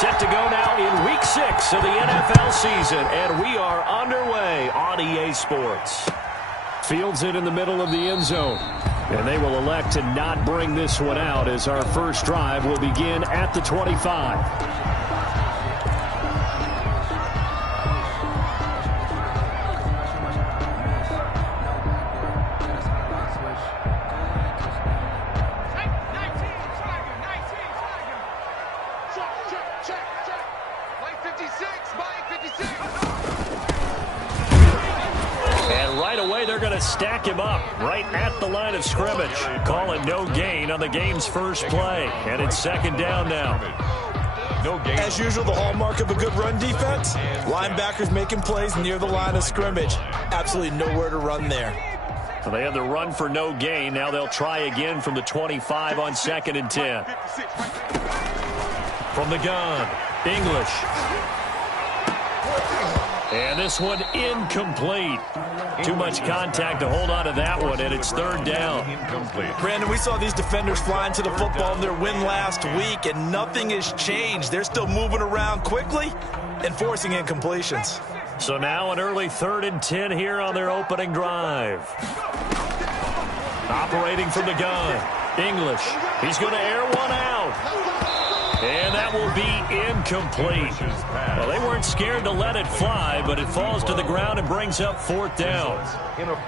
Set to go now in Week 6 of the NFL season, and we are underway on EA Sports. Fields it in the middle of the end zone, and they will elect to not bring this one out as our first drive will begin at the 25. Stack him up right at the line of scrimmage. Call it no gain on the game's first play. And it's second down now. No gain. As usual, the hallmark of a good run defense, linebackers making plays near the line of scrimmage. Absolutely nowhere to run there. Well, they had the run for no gain. Now they'll try again from the 25 on 2nd and 10. From the gun, English. And this one incomplete. Too much contact to hold on to that one, and it's third down. Brandon, we saw these defenders flying to the football in their win last week, and nothing has changed. They're still moving around quickly and forcing incompletions. So now an early 3rd and 10 here on their opening drive. Operating from the gun, English. He's going to air one out. And that will be incomplete. Well, they weren't scared to let it fly, but it falls to the ground and brings up 4th down.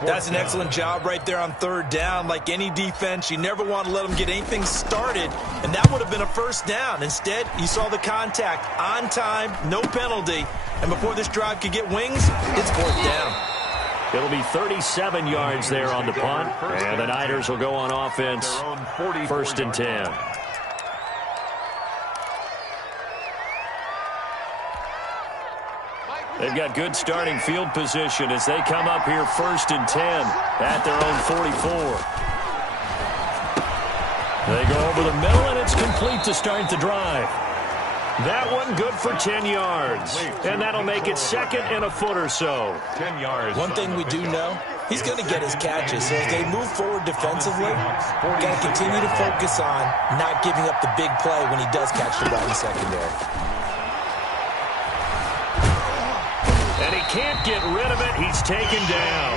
That's an excellent job right there on 3rd down. Like any defense, you never want to let them get anything started, and that would have been a 1st down. Instead, you saw the contact on time, no penalty, and before this drive could get wings, it's 4th down. It'll be 37 yards there on the punt, and the Niners will go on offense, 1st and 10. They've got good starting field position as they come up here 1st and 10 at their own 44. They go over the middle, and it's complete to start the drive. That one good for 10 yards, and that'll make it 2nd and a foot or so. 10 yards. One thing we do know, he's going to get his catches. So as they move forward defensively, got to continue to focus on not giving up the big play when he does catch the ball in the secondary. And he can't get rid of it. He's taken down.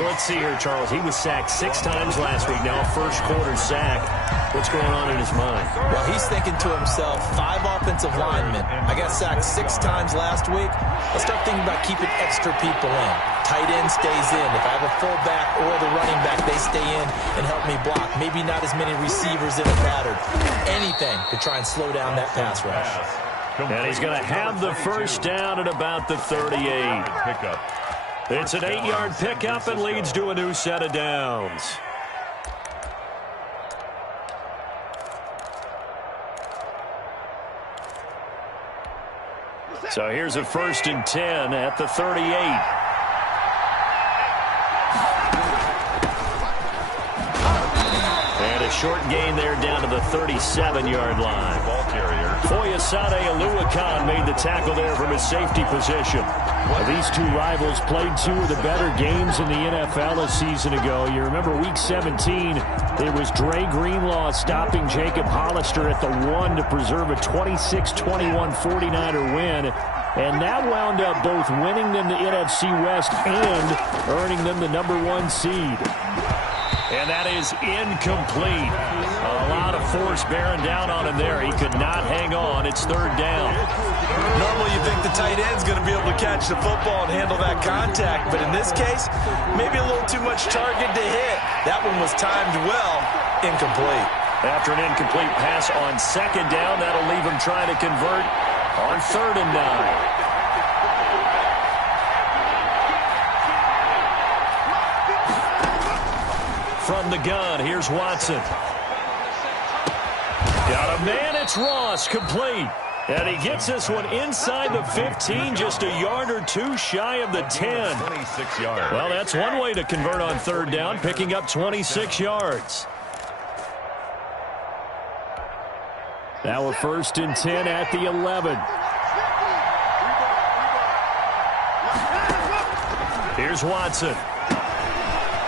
Let's see here, Charles. He was sacked 6 times last week. Now a first-quarter sack. What's going on in his mind? Well, he's thinking to himself, 5 offensive linemen. I got sacked 6 times last week. Let's start thinking about keeping extra people in. Tight end stays in. If I have a fullback or the running back, they stay in and help me block. Maybe not as many receivers in a pattern. Anything to try and slow down that pass rush. And he's going to have the 1st down at about the 38. It's an 8-yard pickup and leads to a new set of downs. So here's a 1st and 10 at the 38. And a short gain there down to the 37-yard line. Ball carrier. Foyesade Aluakan made the tackle there from his safety position. Well, these two rivals played 2 of the better games in the NFL a season ago. You remember Week 17, it was Dre Greenlaw stopping Jacob Hollister at the 1 to preserve a 26-21 49er win. And that wound up both winning them the NFC West and earning them the #1 seed. And that is incomplete. A lot of force bearing down on him there. He could not hang on. It's 3rd down. Normally you think the tight end's going to be able to catch the football and handle that contact. But in this case, maybe a little too much target to hit. That one was timed well. Incomplete. After an incomplete pass on 2nd down, that'll leave him trying to convert on 3rd and 9. From the gun, here's Watson. Got a man, it's Ross, complete. And he gets this one inside the 15, just a yard or 2 shy of the 10. 26 yards. Well, that's one way to convert on 3rd down, picking up 26 yards. Now a 1st and 10 at the 11. Here's Watson.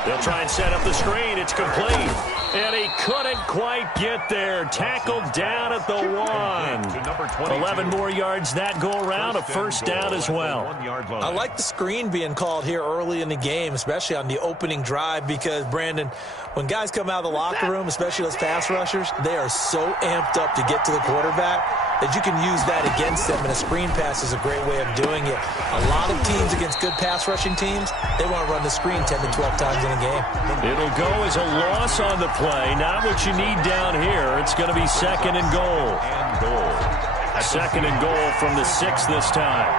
They'll try and set up the screen. It's complete. And he couldn't quite get there. Tackled down at the 1. 11 more yards that go around. A first down as well. I like the screen being called here early in the game, especially on the opening drive, because, Brandon, when guys come out of the locker room, especially those pass rushers, they are so amped up to get to the quarterback that you can use that against them, and a screen pass is a great way of doing it. A lot of teams against good pass rushing teams, they want to run the screen 10 to 12 times in a game. It'll go as a loss on the play. Not what you need down here. It's going to be second and goal. Second and goal from the 6 this time.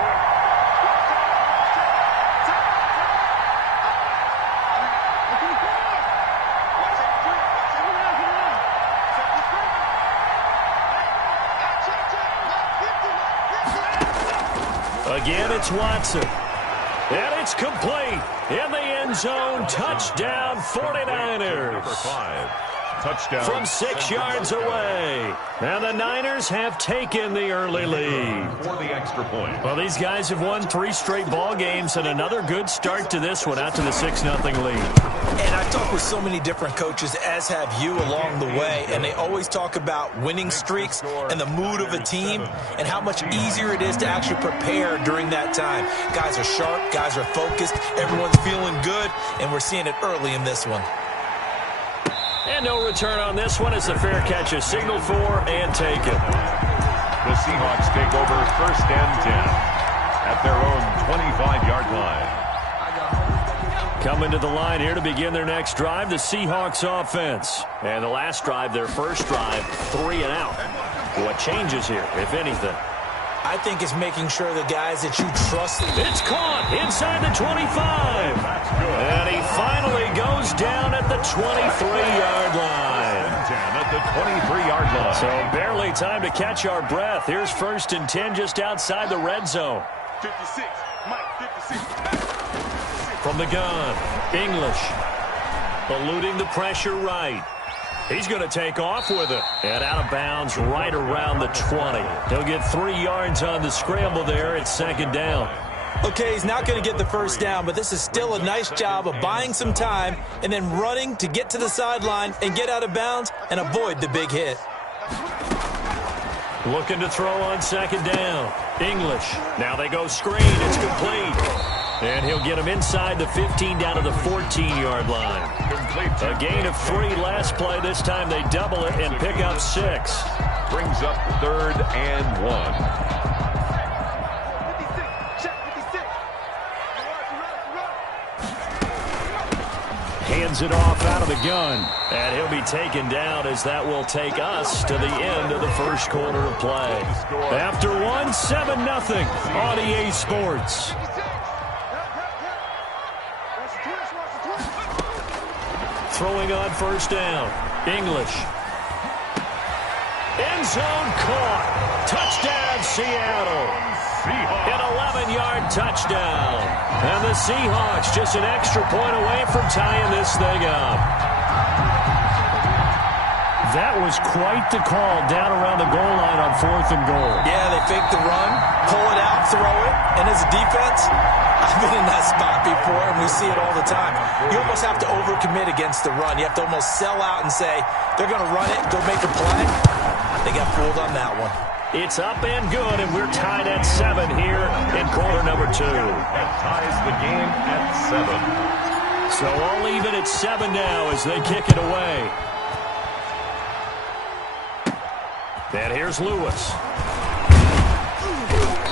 Again, it's Watson. And it's complete. In the end zone, touchdown 49ers. Touchdown from 6 yards away. And the Niners have taken the early lead. For the extra point. Well, these guys have won 3 straight ball games, and another good start to this one out to the 6-0 lead. And I've talked with so many different coaches, as have you, along the way, and they always talk about winning streaks and the mood of a team and how much easier it is to actually prepare during that time. Guys are sharp, guys are focused, everyone's feeling good, and we're seeing it early in this one. And no return on this one as the fair catch is signaled for and taken. The Seahawks take over first and 10 at their own 25-yard line. Coming to the line here to begin their next drive, the Seahawks offense. And the last drive, their first drive, 3 and out. What changes here, if anything? I think it's making sure the guys that you trust. It's caught inside the 25. And he finally goes down at the 23-yard line. At the 23-yard line. So barely time to catch our breath. Here's first and 10 just outside the red zone. 56, Mike, 56. From the gun, English eluding the pressure right. He's going to take off with it. And out of bounds right around the 20. He'll get 3 yards on the scramble there. It's second down. Okay, he's not going to get the first down, but this is still a nice job of buying some time and then running to get to the sideline and get out of bounds and avoid the big hit. Looking to throw on second down. English. Now they go screen. It's complete. And he'll get him inside the 15 down to the 14-yard line. A gain of 3 last play. This time they double it and pick up 6. Brings up third and 1. Hands it off out of the gun. And he'll be taken down as that will take us to the end of the first quarter of play. After 1, 7-0 on EA Sports. Throwing on first down. English. End zone caught. Touchdown, Seattle. An 11-yard touchdown. And the Seahawks just an extra point away from tying this thing up. That was quite the call down around the goal line on 4th and goal. Yeah, they fake the run, pull it out, throw it, and as a defense, I've been in that spot before, and we see it all the time. You almost have to overcommit against the run. You have to almost sell out and say, they're going to run it, go make a play. They got fooled on that one. It's up and good, and we're tied at 7 here in quarter number 2. That ties the game at 7. So all even at 7 now as they kick it away. And here's Lewis.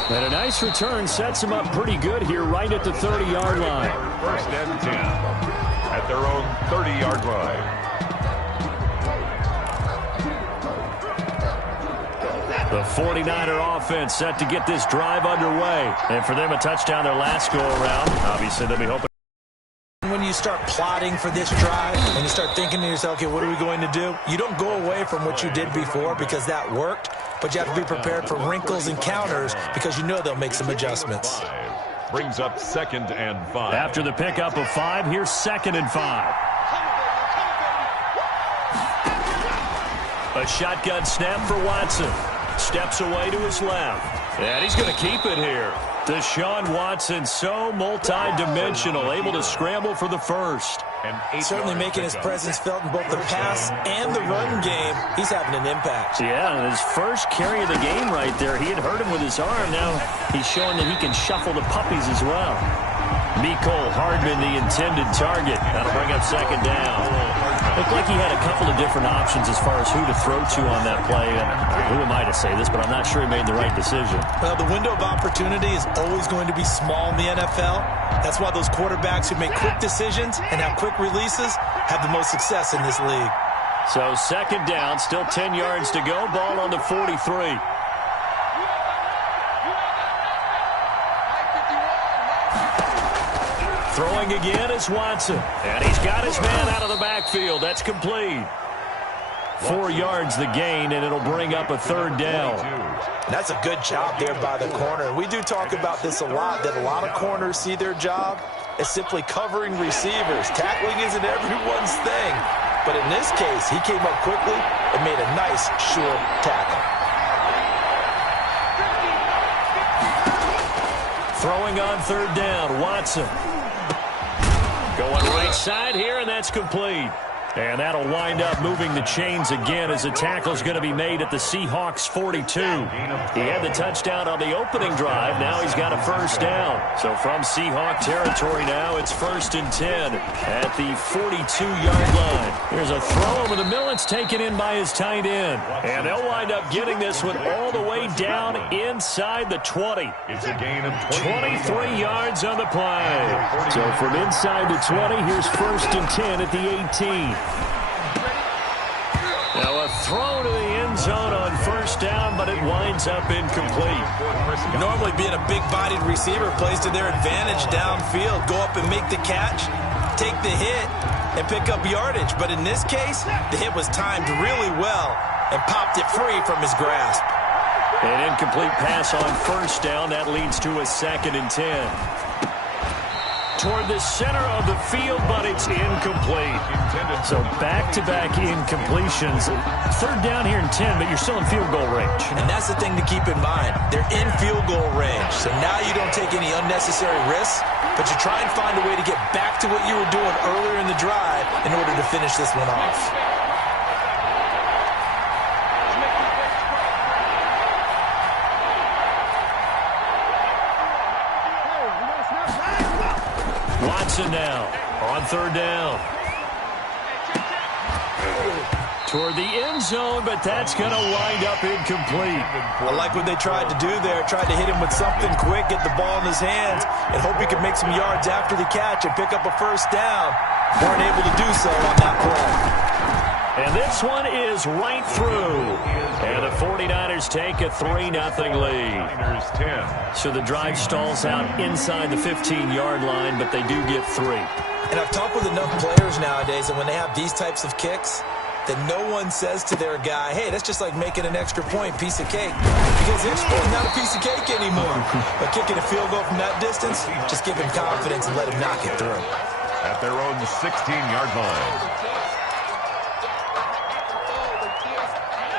And a nice return sets him up pretty good here right at the 30-yard line. First and 10 at their own 30-yard line. The 49er offense set to get this drive underway. And for them, a touchdown their last go-around. Obviously, they'll be hoping. When you start plotting for this drive and you start thinking to yourself, okay, what are we going to do? You don't go away from what you did before because that worked, but you have to be prepared for wrinkles and counters because you know they'll make some adjustments. Brings up second and 5. After the pickup of 5, here's second and 5. A shotgun snap for Watson. Steps away to his left. And he's going to keep it here. Deshaun Watson, so multi-dimensional, able to scramble for the first. An 8-yard Certainly making his presence felt in both the pass and the run game. He's having an impact. Yeah, his first carry of the game right there. He had hurt him with his arm. Now he's showing that he can shuffle the puppies as well. Mecole Hardman, the intended target. That'll bring up second down. Looked like he had a couple of different options as far as who to throw to on that play. Who am I to say this, but I'm not sure he made the right decision. Well, the window of opportunity is always going to be small in the NFL. That's why those quarterbacks who make quick decisions and have quick releases have the most success in this league. So second down, still 10 yards to go. Ball on the 43. Throwing again is Watson. And he's got his man out of the backfield. That's complete. 4 yards the gain, and it'll bring up a third down. That's a good job there by the corner. We do talk about this a lot, that a lot of corners see their job as simply covering receivers. Tackling isn't everyone's thing. But in this case, he came up quickly and made a nice, sure tackle. Throwing on third down, Watson. Going right side here, and that's complete. And that'll wind up moving the chains again as the tackle's going to be made at the Seahawks 42. He had the touchdown on the opening drive. Now he's got a first down. So from Seahawk territory now, it's 1st and 10 at the 42-yard line. Here's a throw over the middle. It's taken in by his tight end. And they'll wind up getting this one all the way down inside the 20. It's a gain of 23 yards on the play. So from inside the 20, here's 1st and 10 at the 18. Now a throw to the end zone on first down, but it winds up incomplete. Normally being a big-bodied receiver plays to their advantage downfield. Go up and make the catch, take the hit, and pick up yardage. But in this case, the hit was timed really well and popped it free from his grasp. An incomplete pass on first down. That leads to a 2nd and 10. Toward the center of the field, but it's incomplete. So back-to-back incompletions. Third down here in 10, but you're still in field goal range. And that's the thing to keep in mind. They're in field goal range. So now you don't take any unnecessary risks, but you try and find a way to get back to what you were doing earlier in the drive in order to finish this one off. Watson now on third down. Toward the end zone, but that's going to wind up incomplete. I like what they tried to do there. Tried to hit him with something quick, get the ball in his hands, and hope he could make some yards after the catch and pick up a first down. Weren't able to do so on that play. And this one is right through. And the 49ers take a 3-0 lead. So the drive stalls out inside the 15-yard line, but they do get 3. And I've talked with enough players nowadays, and when they have these types of kicks, that no one says to their guy, hey, that's just like making an extra point, piece of cake. Because the extra point is not a piece of cake anymore. But kicking a field goal from that distance, just give him confidence and let him knock it through. At their own 16-yard line.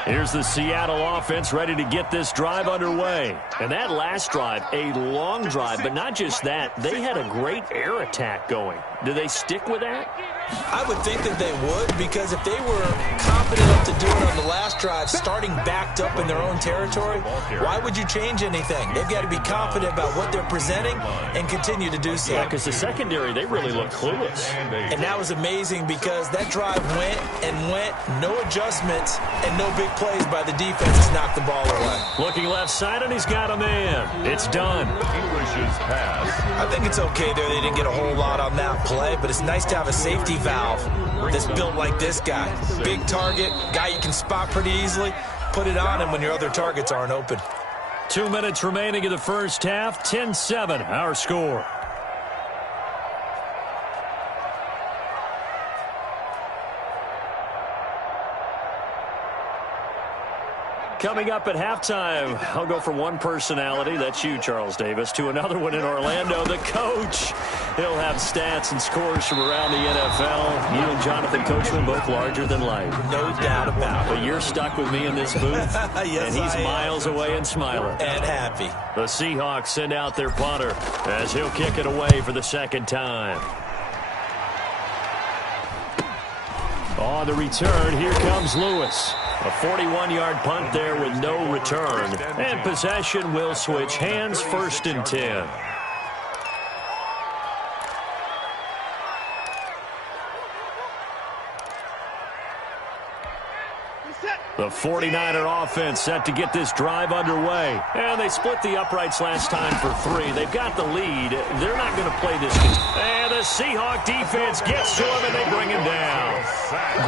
Here's the Seattle offense ready to get this drive underway. And that last drive, a long drive, but not just that. They had a great air attack going. Do they stick with that? I would think that they would, because if they were confident enough to do it on the last drive, starting backed up in their own territory, why would you change anything? They've got to be confident about what they're presenting and continue to do so. Yeah, because the secondary, they really look clueless. And that was amazing because that drive went and went, no adjustments and no big plays by the defense to knock the ball away. Looking left side, and he's got a man. It's done. English's pass. I think it's okay there. They didn't get a whole lot on that play, but it's nice to have a safety valve that's built like this guy. Big target, guy you can spot pretty easily. Put it on him when your other targets aren't open. 2 minutes remaining in the first half. 10-7, our score. Coming up at halftime, I'll go from one personality, that's you, Charles Davis, to another one in Orlando, the coach. He'll have stats and scores from around the NFL. You and Jonathan Coachman, both larger than life. No doubt about it. But you're stuck with me in this booth, yes, and he's miles away and smiling. And happy. The Seahawks send out their punter as he'll kick it away for the second time. On the return, here comes Lewis. A 41-yard punt there with no return. And possession will switch hands, 1st and 10. The 49er offense set to get this drive underway. And they split the uprights last time for 3. They've got the lead. They're not going to play this. And the Seahawk defense gets to him, and they bring him down.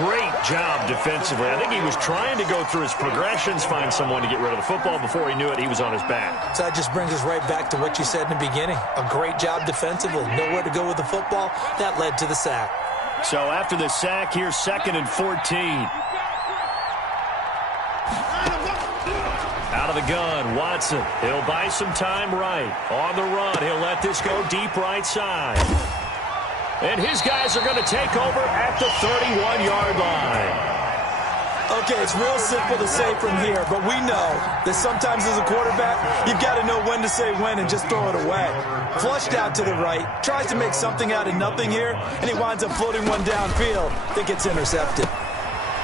Great job defensively. I think he was trying to go through his progressions, find someone to get rid of the football. Before he knew it, he was on his back. So that just brings us right back to what you said in the beginning. A great job defensively. Nowhere to go with the football. That led to the sack. So after the sack, here's 2nd and 14. Out of the gun, Watson. He'll buy some time right. On the run, he'll let this go deep right side. And his guys are going to take over at the 31-yard line. Okay, it's real simple to say from here, but we know that sometimes as a quarterback, you've got to know when to say when and just throw it away. Flushed out to the right, tries to make something out of nothing here, and he winds up floating one downfield that gets intercepted.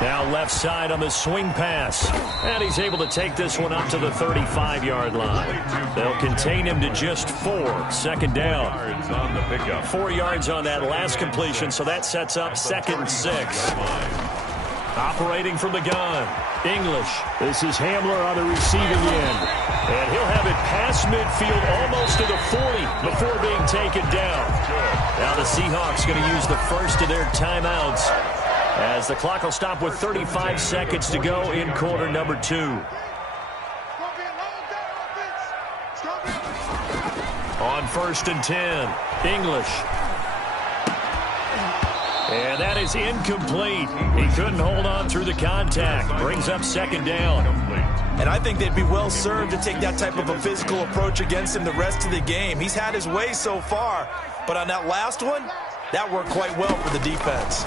Now left side on the swing pass. And he's able to take this one up to the 35-yard line. They'll contain him to just 4. 2nd down. On the pickup. 4 yards on that last completion, so that sets up 2nd and 6. Operating from the gun. English. This is Hamler on the receiving end. And he'll have it past midfield almost to the 40 before being taken down. Now the Seahawks going to use the first of their timeouts, as the clock will stop with 35 seconds to go in quarter number 2. On 1st and 10, English. And that is incomplete. He couldn't hold on through the contact. Brings up 2nd down. And I think they'd be well served to take that type of a physical approach against him the rest of the game. He's had his way so far, but on that last one, that worked quite well for the defense.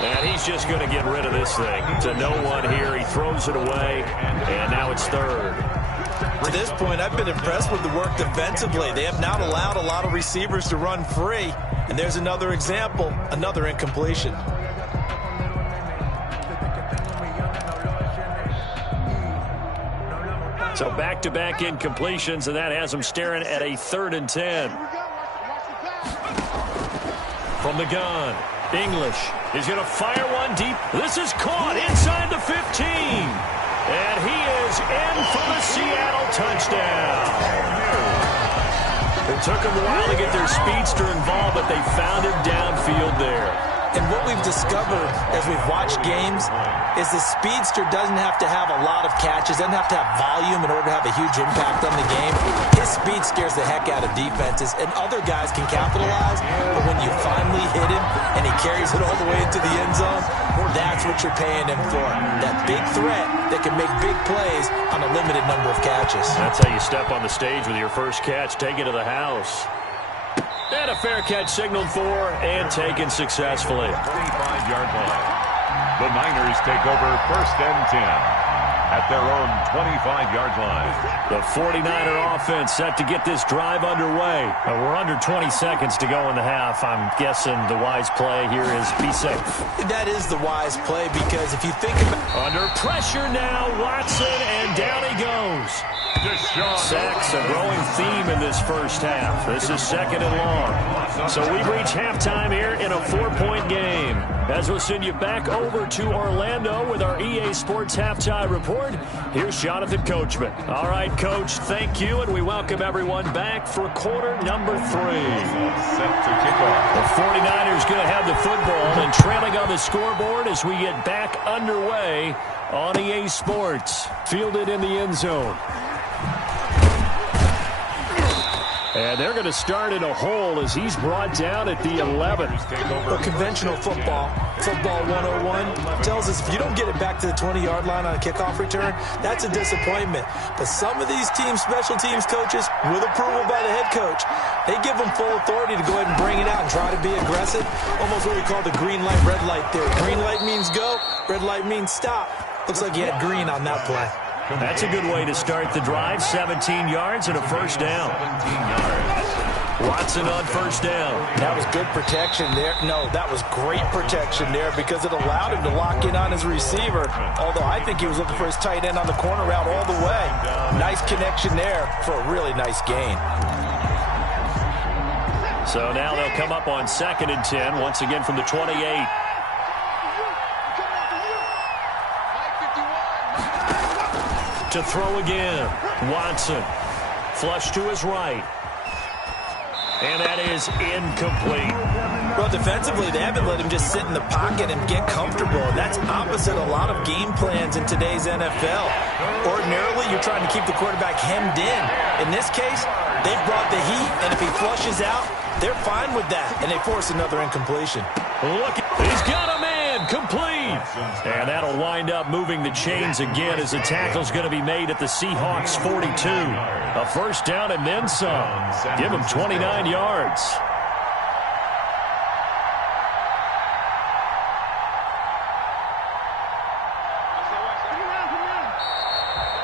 And he's just going to get rid of this thing. To no one here. He throws it away, and now it's 3rd. To this point, I've been impressed with the work defensively. They have not allowed a lot of receivers to run free. And there's another example, another incompletion. So back-to-back incompletions, and that has them staring at a 3rd and 10. From the gun, English is going to fire one deep. This is caught inside the 15. And he is in for the Seattle touchdown. It took them a while to get their speedster involved, but they found him downfield there. And what we've discovered as we've watched games is the speedster doesn't have to have a lot of catches, doesn't have to have volume in order to have a huge impact on the game. His speed scares the heck out of defenses, and other guys can capitalize, but when you finally hit him and he carries it all the way into the end zone, that's what you're paying him for. That big threat that can make big plays on a limited number of catches. That's how you step on the stage with your first catch. Take it to the house. And a fair catch signaled for and taken successfully. 25-yard line. The Niners take over 1st and 10 at their own 25-yard line. The 49er offense set to get this drive underway. We're under 20 seconds to go in the half. I'm guessing the wise play here is be safe. That is the wise play, because if you think about... Under pressure now, Watson, and down he goes. Sacks, a growing theme in this first half. This is 2nd and long. So we've reached halftime here in a 4-point game. As we'll send you back over to Orlando with our EA Sports Halftime Report, here's Jonathan Coachman. All right, Coach, thank you, and we welcome everyone back for quarter number 3. Set to kick off. The 49ers going to have the football and trailing on the scoreboard as we get back underway on EA Sports. Fielded in the end zone. And they're going to start in a hole as he's brought down at the 11. Well, conventional football 101, tells us if you don't get it back to the 20-yard line on a kickoff return, that's a disappointment. But some of these teams, special teams coaches, with approval by the head coach, they give them full authority to go ahead and bring it out and try to be aggressive. Almost what we call the green light, red light theory. Green light means go, red light means stop. Looks like you had green on that play. That's a good way to start the drive. 17 yards and a first down. 17 yards. Watson on first down. That was good protection there. No, that was great protection there because it allowed him to lock in on his receiver. Although I think he was looking for his tight end on the corner route all the way. Nice connection there for a really nice gain. So now they'll come up on 2nd and 10, once again from the 28. To throw again. Watson. Flush to his right. And that is incomplete. Well, defensively, they haven't let him just sit in the pocket and get comfortable. That's opposite a lot of game plans in today's NFL. Ordinarily, you're trying to keep the quarterback hemmed in. In this case, they brought the heat, and if he flushes out, they're fine with that, and they force another incompletion. Look, he's got a man, complete. And that'll wind up moving the chains again as the tackle's going to be made at the Seahawks 42. A first down and then some. Give him 29 yards.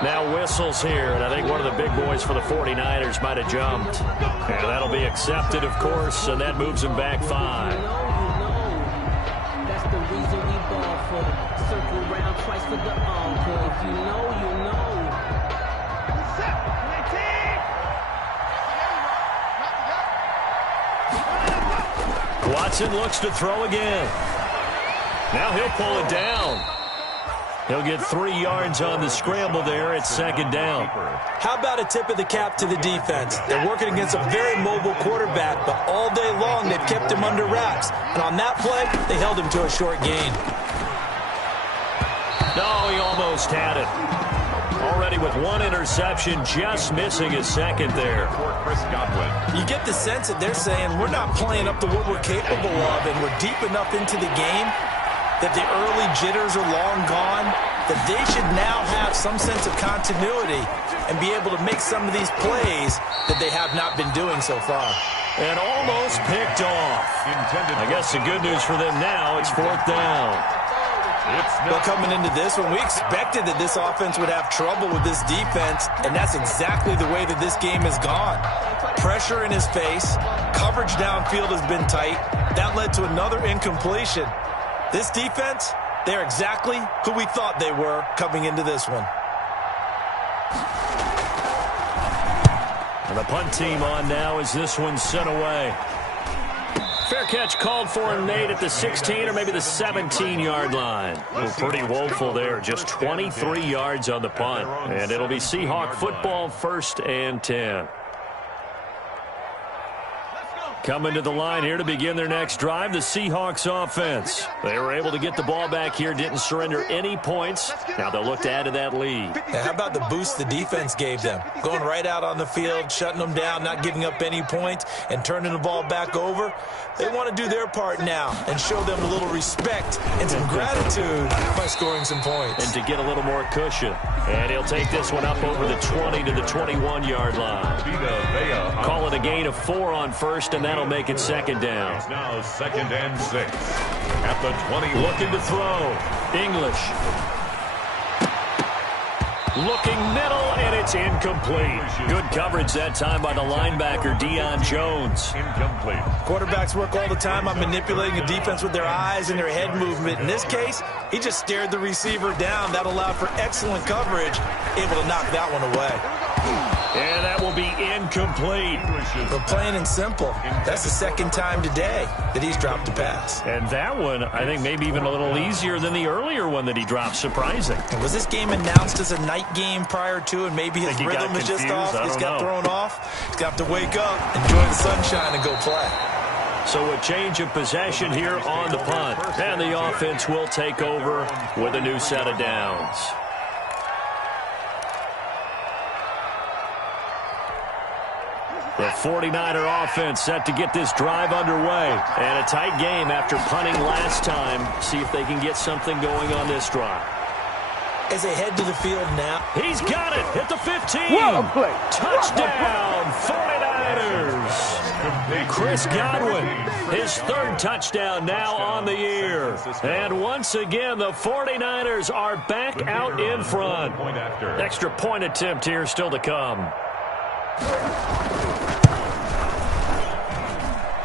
Now whistles here, and I think one of the big boys for the 49ers might have jumped. And that'll be accepted, of course, and that moves him back 5. That's the reason we ball for. Circle round twice for the encore. If you know, you know. Watson looks to throw again. Now he'll pull it down. He'll get 3 yards on the scramble there at 2nd down. How about a tip of the cap to the defense? They're working against a very mobile quarterback, but all day long they've kept him under wraps. And on that play, they held him to a short gain. No, he almost had it. Already with 1 interception, just missing his 2nd there. You get the sense that they're saying, we're not playing up to what we're capable of, and we're deep enough into the game that the early jitters are long gone, that they should now have some sense of continuity and be able to make some of these plays that they have not been doing so far. And almost picked off. I guess the good news for them now, it's 4th down. But coming into this one, we expected that this offense would have trouble with this defense, and that's exactly the way that this game has gone. Pressure in his face, coverage downfield has been tight. That led to another incompletion. This defense, they're exactly who we thought they were coming into this one. And the punt team on now as this one's sent away. Fair catch called for and made at the 16 or maybe the 17-yard line. Well, pretty woeful there. Just 23 yards on the punt. And it'll be Seahawk football, 1st and 10. Coming to the line here to begin their next drive, the Seahawks offense. They were able to get the ball back here, didn't surrender any points. Now they'll look to add to that lead. Now, how about the boost the defense gave them? Going right out on the field, shutting them down, not giving up any points, and turning the ball back over. They want to do their part now and show them a little respect and some gratitude by scoring some points. And to get a little more cushion. And he'll take this one up over the 20 to the 21-yard line. Call it a gain of 4 on first, and that'll make it 2nd down. It's now 2nd and 6 at the 20. Looking to throw. English. Looking middle, and it's incomplete. Good coverage that time by the linebacker, Deion Jones. Incomplete. Quarterbacks work all the time on manipulating a defense with their eyes and their head movement. In this case, he just stared the receiver down. That allowed for excellent coverage, able to knock that one away. And that will be incomplete. But plain and simple, that's the 2nd time today that he's dropped a pass. And that one, I think, maybe even a little easier than the earlier one that he dropped. Surprising. And was this game announced as a night game prior to, and maybe his rhythm is just off? He's got thrown off. He's got to wake up, enjoy the sunshine, and go play. So a change of possession here on the punt. And the offense will take over with a new set of downs. The 49er offense set to get this drive underway. And a tight game after punting last time. See if they can get something going on this drive. As they head to the field now. He's got it. Hit the 15. What a play. Touchdown, 49ers. Chris Godwin, his 3rd touchdown now on the year. And once again, the 49ers are back out in front. Extra point attempt here still to come.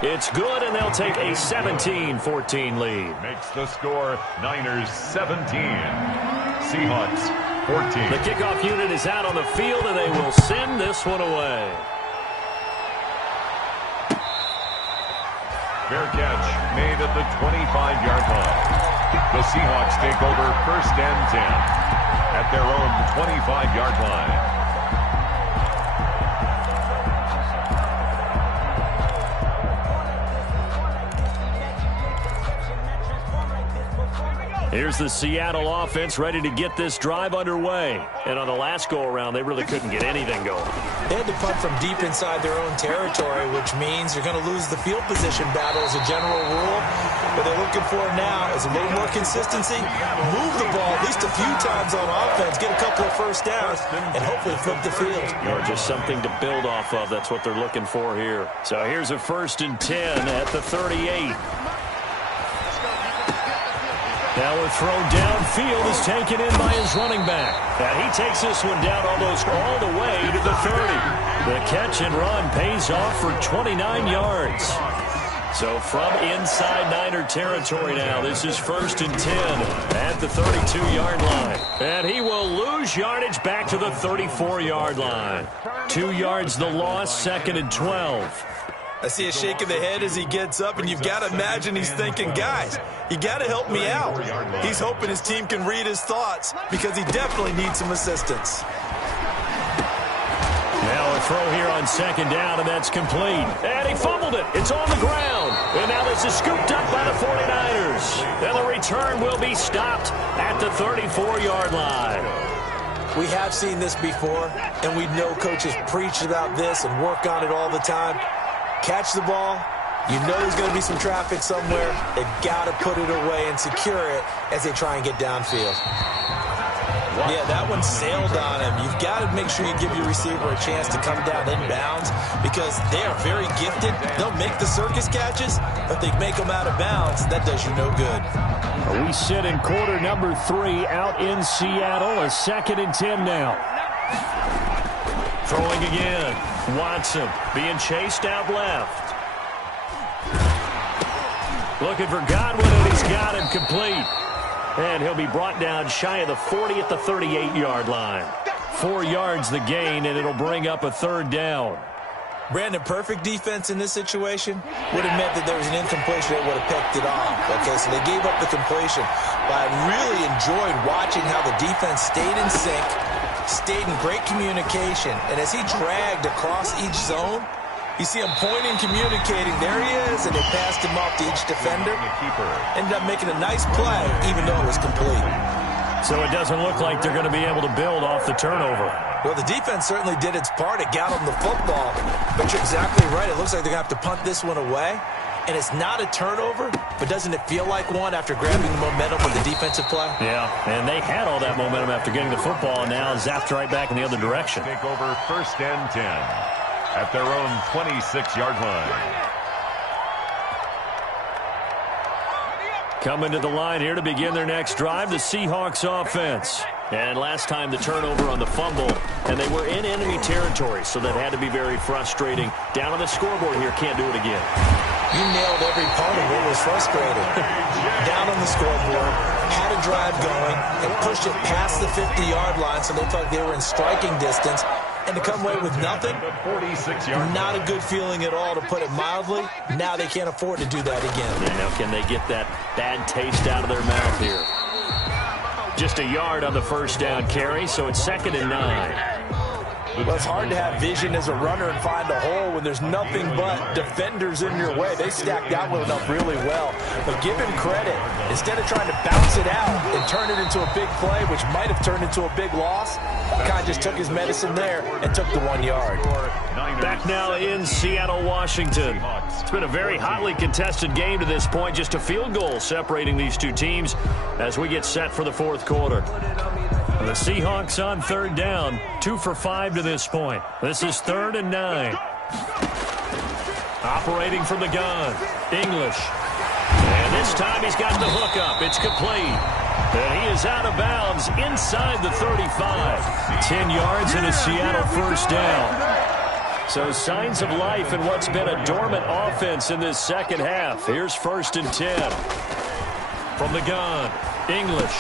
It's good, and they'll take a 17-14 lead. Makes the score Niners 17. Seahawks 14. The kickoff unit is out on the field, and they will send this one away. Fair catch made at the 25-yard line. The Seahawks take over 1st and 10 at their own 25-yard line. Here's the Seattle offense ready to get this drive underway. And on the last go-around, they really couldn't get anything going. They had to punt from deep inside their own territory, which means you're going to lose the field position battle as a general rule. What they're looking for now is a little more consistency. Move the ball at least a few times on offense, get a couple of first downs, and hopefully flip the field. Or just something to build off of. That's what they're looking for here. So here's a 1st and 10 at the 38. Now a throw downfield is taken in by his running back. And he takes this one down almost all the way to the 30. The catch and run pays off for 29 yards. So from inside Niner territory now, this is 1st and 10 at the 32-yard line. And he will lose yardage back to the 34-yard line. 2 yards the loss, 2nd and 12. I see a shake of the head as he gets up, and you've got to imagine he's thinking, guys, you got to help me out. He's hoping his team can read his thoughts because he definitely needs some assistance. Now a throw here on 2nd down, and that's complete. And he fumbled it. It's on the ground. And now this is scooped up by the 49ers. And the return will be stopped at the 34-yard line. We have seen this before, and we know coaches preach about this and work on it all the time. Catch the ball. You know there's going to be some traffic somewhere. They've got to put it away and secure it as they try and get downfield. Yeah, that one sailed on him. You've got to make sure you give your receiver a chance to come down inbounds because they are very gifted. They'll make the circus catches, but they make them out of bounds. That does you no good. We sit in quarter number 3 out in Seattle. A 2nd and 10 now. Throwing again. Watson being chased out left. Looking for Godwin, and he's got him complete. And he'll be brought down shy of the 40 at the 38-yard line. 4 yards the gain, and it'll bring up a 3rd down. Brandon, perfect defense in this situation would have meant that there was an incompletion that would have picked it off. Okay, so they gave up the completion. But I really enjoyed watching how the defense stayed in sync, stayed in great communication. And as he dragged across each zone, you see him pointing, communicating. There he is, and they passed him off to each defender. Ended up making a nice play, even though it was complete. So it doesn't look like they're going to be able to build off the turnover. Well, the defense certainly did its part. It got them the football. But you're exactly right. It looks like they're going to have to punt this one away. And it's not a turnover, but doesn't it feel like one after grabbing the momentum with the defensive play? Yeah, and they had all that momentum after getting the football, and now zapped right back in the other direction. Take over 1st and 10 at their own 26-yard line. Coming to the line here to begin their next drive, the Seahawks offense. And last time the turnover on the fumble, and they were in enemy territory, so that had to be very frustrating. Down on the scoreboard here, can't do it again. You nailed every part of what was frustrating. Down on the scoreboard, had a drive going, and pushed it past the 50-yard line, so they thought they were in striking distance. And to come away with nothing, not a good feeling at all, to put it mildly. Now they can't afford to do that again. And now can they get that bad taste out of their mouth here? Just a yard on the 1st down carry, so it's 2nd and 9. Well, it's hard to have vision as a runner and find a hole when there's nothing but defenders in your way. They stacked that one up really well. But give him credit. Instead of trying to bounce it out and turn it into a big play, which might have turned into a big loss, kind of just took his medicine there and took the 1 yard. Back now in Seattle, Washington. It's been a very hotly contested game to this point. Just a field goal separating these two teams as we get set for the 4th quarter. The Seahawks on 3rd down, 2 for 5 to this point. This is 3rd and 9. Operating from the gun, English. And this time he's got the hook up. It's complete. And he is out of bounds inside the 35. 10 yards and a Seattle 1st down. So signs of life in what's been a dormant offense in this second half. Here's 1st and 10. From the gun, English.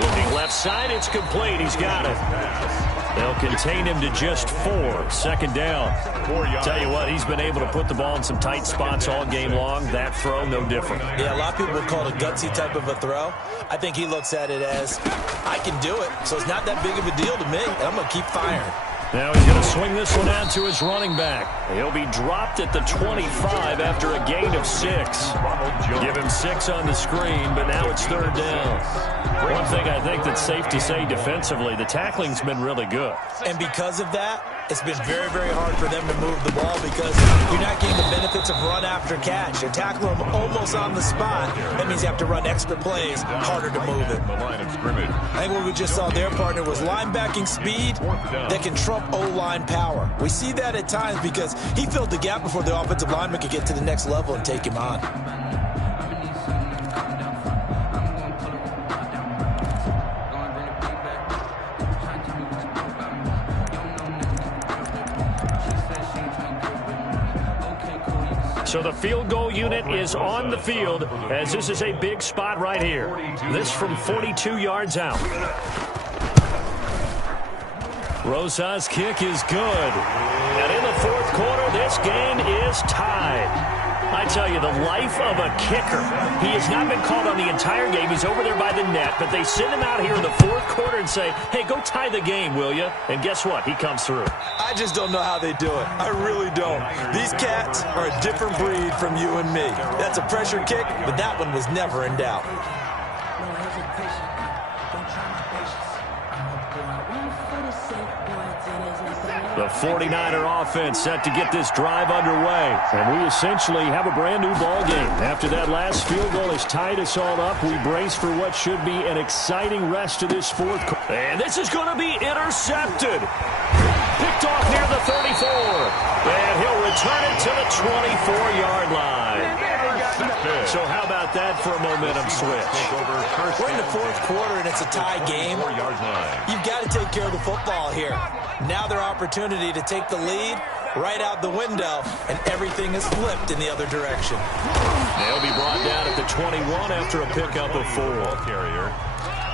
Looking left side, it's complete. He's got it. They'll contain him to just 4. 2nd down. Tell you what, he's been able to put the ball in some tight spots all game long. That throw, no different. Yeah, a lot of people would call it a gutsy type of a throw. I think he looks at it as, I can do it, so it's not that big of a deal to me, and I'm going to keep firing. Now he's going to swing this one out to his running back. He'll be dropped at the 25 after a gain of 6. Give him 6 on the screen, but now it's 3rd down. One thing I think that's safe to say defensively, the tackling's been really good. And because of that, it's been very, very hard for them to move the ball because you're not getting the benefits of run after catch. You tackle them almost on the spot. That means you have to run extra plays, harder to move it. The line of scrimmage. I think what we just saw their partner was linebacking speed that can trump O-line power. We see that at times because he filled the gap before the offensive lineman could get to the next level and take him on. So the field goal unit is on the field as this is a big spot right here. This from 42 yards out. Rosas' kick is good. And in the 4th quarter, this game is tied. I tell you, the life of a kicker. He has not been called on the entire game. He's over there by the net, but they send him out here in the 4th quarter and say, hey, go tie the game, will you? And guess what? He comes through. I just don't know how they do it. I really don't. These cats are a different breed from you and me. That's a pressure kick, but that one was never in doubt. The 49er offense set to get this drive underway. And we essentially have a brand new ball game. After that last field goal has tied us all up, we brace for what should be an exciting rest of this 4th quarter. And this is going to be intercepted. Picked off near the 34. And he'll return it to the 24-yard line. So how about that for a momentum switch? We're in the 4th quarter and it's a tie game. You've got to take care of the football here. Now their opportunity to take the lead right out the window, and everything is flipped in the other direction. They'll be brought down at the 21 after a pickup of 4.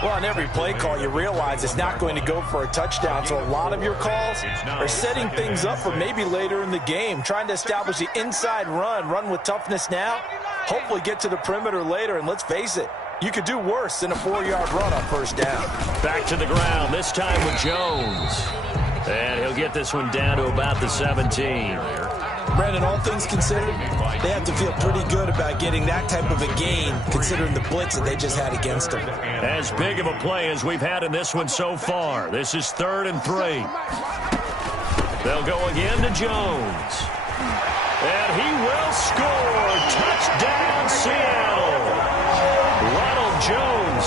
Well, on every play call, you realize it's not going to go for a touchdown, so a lot of your calls are setting things up for maybe later in the game, trying to establish the inside run with toughness now, hopefully get to the perimeter later, and let's face it, you could do worse than a 4-yard run on 1st down. Back to the ground, this time with Jones. And he'll get this one down to about the 17. Brandon, all things considered, they have to feel pretty good about getting that type of a gain, considering the blitz that they just had against them. As big of a play as we've had in this one so far. This is 3rd and 3. They'll go again to Jones. And he will score. Touchdown, Seattle. Ronald Jones,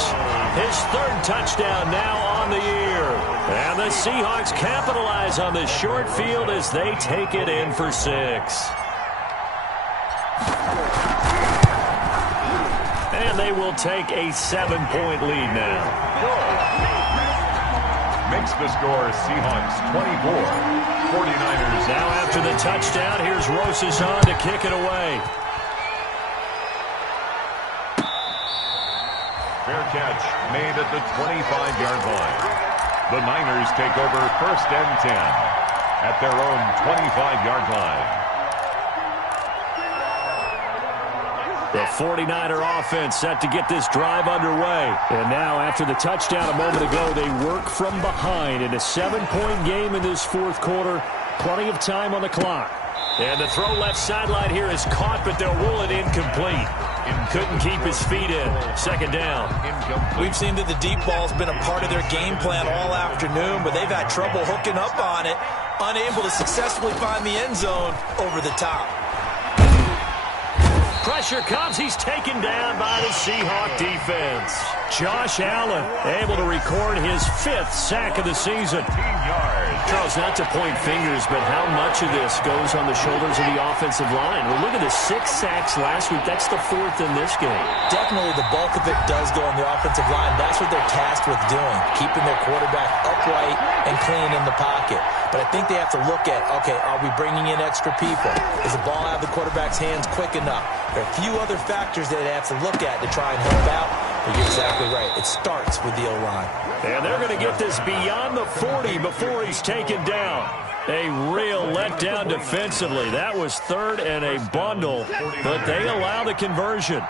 his 3rd touchdown now on the year. And the Seahawks capitalize on this short field as they take it in for 6. And they will take a 7-point lead now. Makes the score Seahawks 24. 49ers. Now after the touchdown, here's Rosas on to kick it away. Fair catch made at the 25-yard line. The Niners take over 1st and 10 at their own 25-yard line. The 49er offense set to get this drive underway. And now after the touchdown a moment ago, they work from behind in a 7-point game in this 4th quarter. Plenty of time on the clock. And the throw left sideline here is caught, but they'll rule it incomplete. Couldn't keep his feet in. 2nd down. We've seen that the deep ball's been a part of their game plan all afternoon, but they've had trouble hooking up on it, unable to successfully find the end zone over the top. Pressure comes. He's taken down by the Seahawk defense. Josh Allen able to record his 5th sack of the season. 15 yards. Charles, not to point fingers, but how much of this goes on the shoulders of the offensive line? Well, look at the 6 sacks last week. That's the 4th in this game. Definitely the bulk of it does go on the offensive line. That's what they're tasked with doing, keeping their quarterback upright and clean in the pocket. But I think they have to look at, okay, are we bringing in extra people? Does the ball have the quarterback's hands quick enough? There are a few other factors that they have to look at to try and help out. But you're exactly right. It starts with the O-line. And they're going to get this beyond the 40 before he's taken down. A real letdown defensively. That was 3rd and a bundle, but they allow the conversion.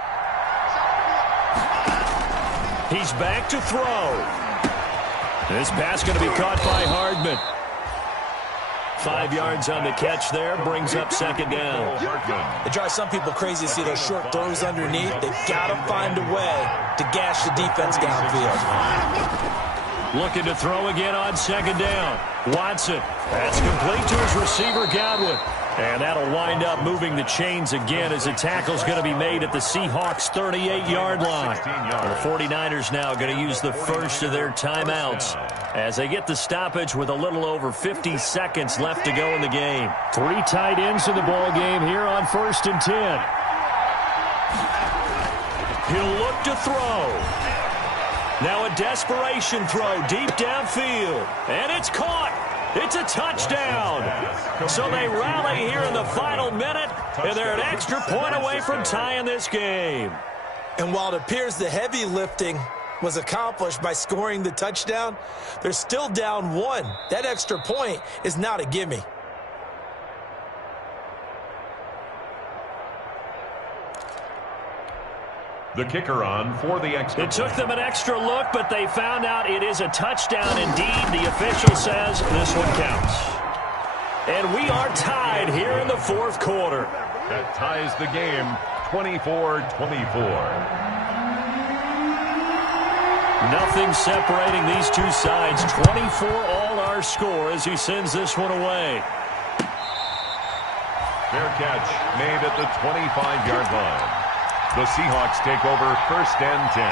He's back to throw. This pass going to be caught by Hardman. 5 yards on the catch there, brings up 2nd down. It drives some people crazy to see those short throws underneath. They've got to find a way to gash the defense downfield. Looking to throw again on 2nd down. Watson. That's complete to his receiver, Godwin. And that'll wind up moving the chains again as the tackle's going to be made at the Seahawks' 38-yard line. The 49ers now going to use the first of their timeouts as they get the stoppage with a little over 50 seconds left to go in the game. 3 tight ends in the ball game here on 1st and 10. He'll look to throw. Now a desperation throw deep downfield. And it's caught. It's a touchdown. So they rally here in the final minute, and they're an extra point away from tying this game. And while it appears the heavy lifting was accomplished by scoring the touchdown, they're still down 1. That extra point is not a gimme. The kicker on for the extra. It took them an extra look, but they found out it is a touchdown indeed. The official says this one counts. And we are tied here in the 4th quarter. That ties the game 24-24. Nothing separating these two sides. 24 all our score as he sends this one away. Fair catch made at the 25-yard line. The Seahawks take over 1st and 10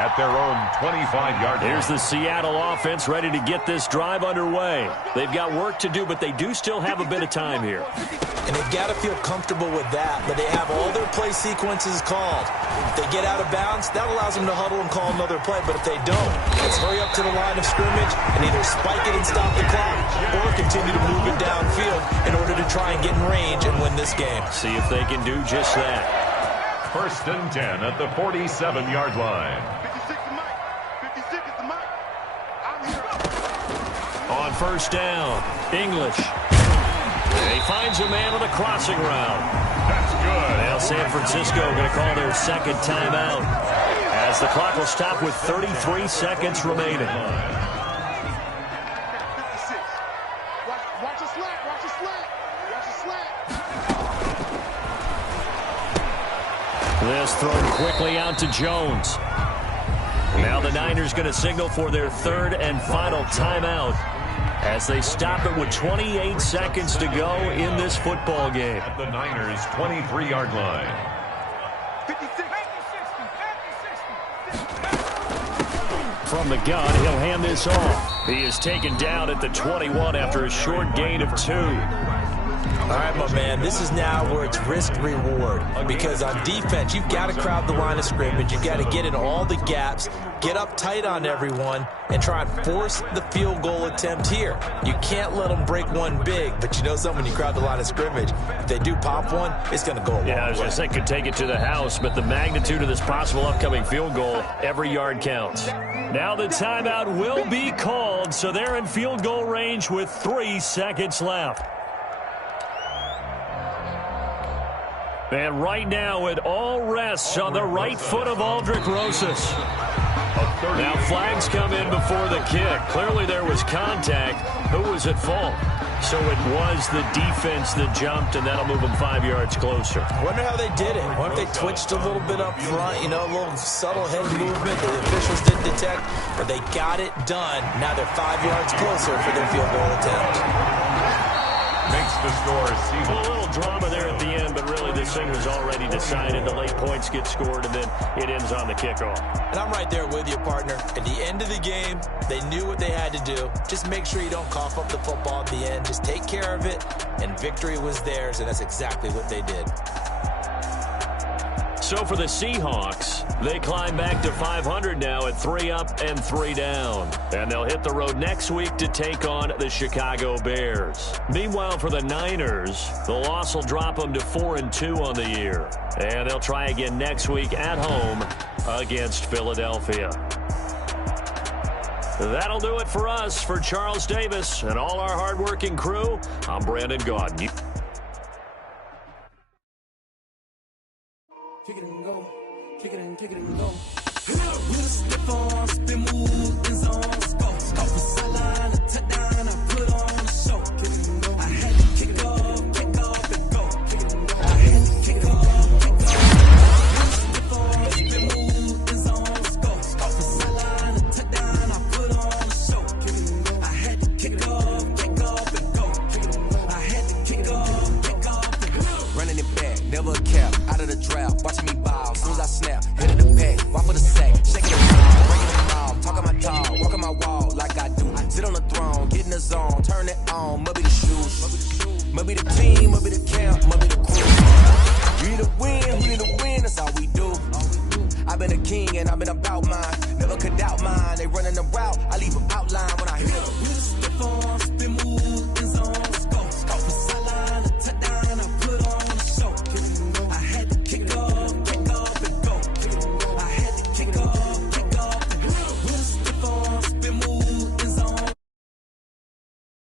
at their own 25-yard line. Here's the Seattle offense ready to get this drive underway. They've got work to do, but they do still have a bit of time here. And they've got to feel comfortable with that, but they have all their play sequences called. If they get out of bounds, that allows them to huddle and call another play, but if they don't, let's hurry up to the line of scrimmage and either spike it and stop the clock or continue to move it downfield in order to try and get in range and win this game. See if they can do just that. 1st and 10 at the 47-yard line. 56 is Mike. 56 is the Mike. I'm here. On 1st down, English. And he finds a man on a crossing route. That's good. Now San Francisco going to call their 2nd timeout as the clock will stop with 33 seconds remaining. 56. Watch your slack. Watch your slack. Watch your slack. This thrown quickly out to Jones. Now the Niners going to signal for their 3rd and final timeout as they stop it with 28 seconds to go in this football game. At the Niners' 23-yard line. 56. From the gun, he'll hand this off. He is taken down at the 21 after a short gain of 2. All right, my man, this is now where it's risk-reward because on defense, you've got to crowd the line of scrimmage. You've got to get in all the gaps, get up tight on everyone, and try and force the field goal attempt here. You can't let them break one big, but you know something, when you crowd the line of scrimmage, if they do pop one, it's going to go a long way. Yeah, I was going to say could take it to the house, but the magnitude of this possible upcoming field goal, every yard counts. Now the timeout will be called, so they're in field goal range with 3 seconds left. And right now, it all rests on the right foot of Aldrick Rosas. Now flags come in before the kick. Clearly there was contact. Who was at fault? So it was the defense that jumped, and that'll move them 5 yards closer. I wonder how they did it. I wonder if they twitched a little bit up front, you know, a little subtle head movement that the officials didn't detect, but they got it done. Now they're 5 yards closer for their field goal attempt. Makes the score. A little drama there at the end, but really this thing was already decided. The late points get scored, and then it ends on the kickoff. And I'm right there with you, partner. At the end of the game, they knew what they had to do. Just make sure you don't cough up the football at the end. Just take care of it, and victory was theirs, and that's exactly what they did. So for the Seahawks, they climb back to 500 now at 3 up and 3 down. And they'll hit the road next week to take on the Chicago Bears. Meanwhile, for the Niners, the loss will drop them to 4-2 on the year. And they'll try again next week at home against Philadelphia. That'll do it for us. For Charles Davis and all our hardworking crew, I'm Brandon Gaudin. Kick it and go. Kick it and go. We'll slip on, spin, move